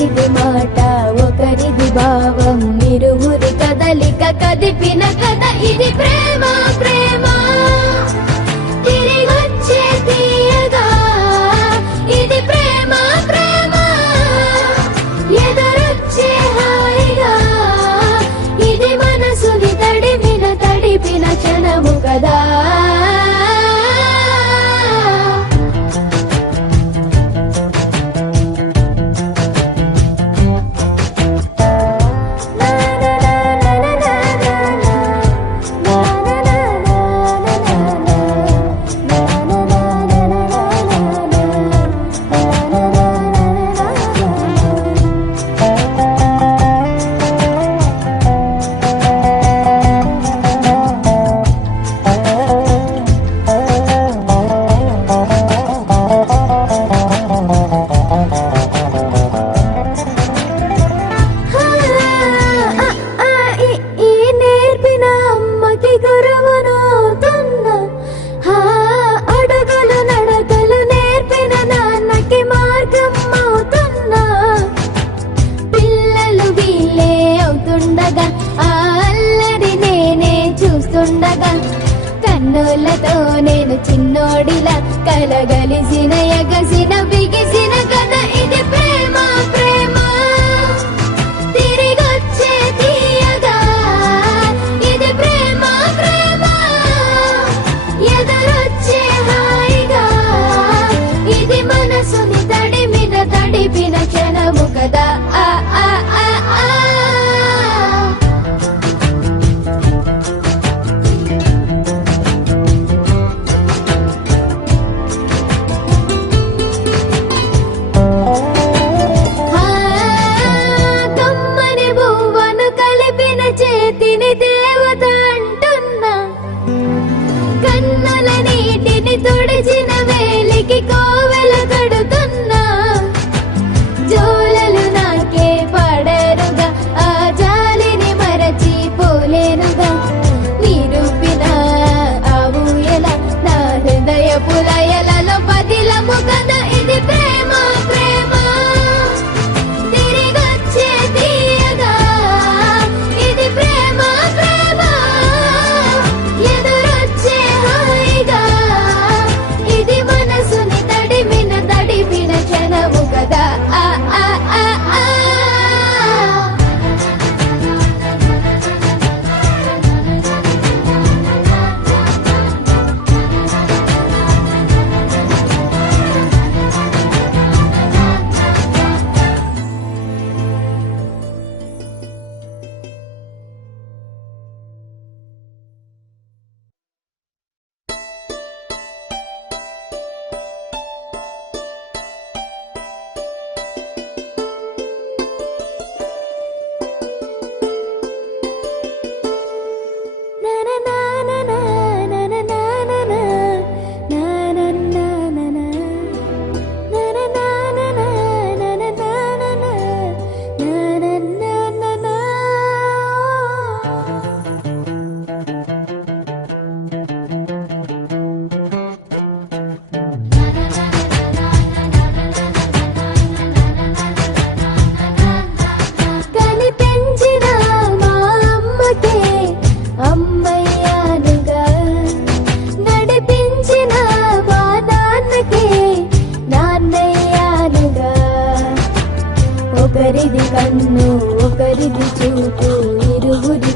ఒకరిది మాట ఒకరిది భావం ఇరువురి కదలిక కదిపిన కథ ఇది ప్రేమ ప్రేమ తిరిగొచ్చే తీయగా ఇది ప్రేమ ప్రేమ ఎదురొచ్చే హాయిగా ఇది మనసుని తడిపిన క్షణము కదా కన్నులతో నేను చిన్నోడిలా కలగలిసిన ఎగసిన బిగిసిన కథ ఇది ప్రేమ ప్రేమ తిరిగొచ్చే తీయగా ఇది ప్రేమ ప్రేమ ఎదురొచ్చే హాయిగా ఇది మనసుని తడిపిన క్షణము కదా ఆ ఆ ఆ ఆ తుడిచిన వేలికి కోవెల కడుతున్నా జోలలు నాకే పడరుగా ఆ జాలిని మరచి పోలేనుగా నిరూపిన ఆవుయల నా హృదయ పులయలలో పదిలము కదా ఇది ప్రేమ ప్రేమ తిరిగొచ్చే తీయగా ఇది ప్రేమ ప్రేమ ఎదురొచ్చే హాయిగా ఇది మనసుని తడిపిన క్షణము కదా ఆ ఆ ఆ ఆ ఒకరిది కన్ను ఒకరిది చూపు ఇరువురి